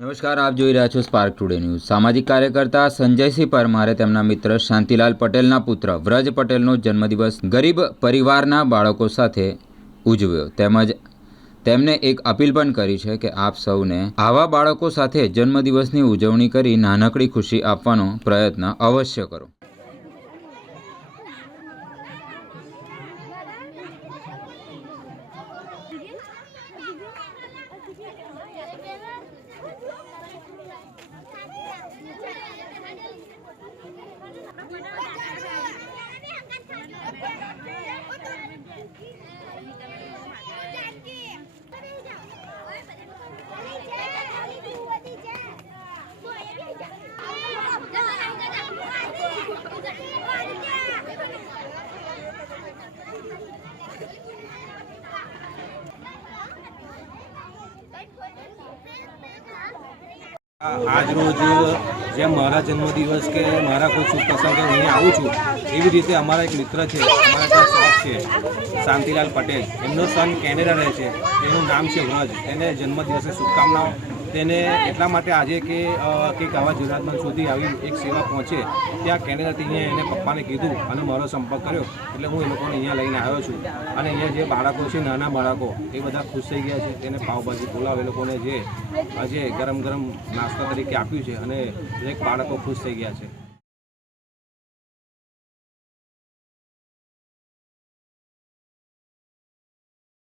નમસ્કાર, આપ જોઈ રહ્યા છો સ્પાર્ક ટુડે ન્યૂઝ। સામાજિક કાર્યકર્તા સંજયસિંહ પરમારે તેમના મિત્ર શાંતિલાલ પટેલના પુત્ર વ્રજ પટેલનો જન્મદિવસ ગરીબ પરિવારના બાળકો સાથે ઉજવ્યો તેમજ તેમને એક અપીલ પણ કરી છે કે આપ સૌને આવા બાળકો સાથે જન્મદિવસની ઉજવણી કરી નાનકડી ખુશી આપવાનો પ્રયત્ન અવશ્ય કરો। આજ રોજ જેમ મારા જન્મદિવસ કે મારા કોઈ શુભ પ્રસંગે હું આવું છું એવી રીતે અમારા એક મિત્ર છે, અમારા ત્યાં શોખ છે શાંતિલાલ પટેલ, એમનો સન કેનેડા રહે છે, તેનું નામ છે વ્રજ। તેને જન્મદિવસે શુભકામનાઓ। તેને એટલા માટે આજે કે કંઈક આવા જરૂરિયાતમંદ સુધી આવી એક સેવા પહોંચે ત્યાં કેનેડાથી અહીંયા એને પપ્પાને કીધું અને મારો સંપર્ક કર્યો એટલે હું એ લોકોને અહીંયા લઈને આવ્યો છું। અને અહીંયા જે બાળકો છે, નાના બાળકો, એ બધા ખુશ થઈ ગયા છે। તેને પાવભાજી પુલાવ એ લોકોને જે આજે ગરમ ગરમ નાસ્તા તરીકે આપ્યું છે અને દરેક બાળકો ખુશ થઈ ગયા છે।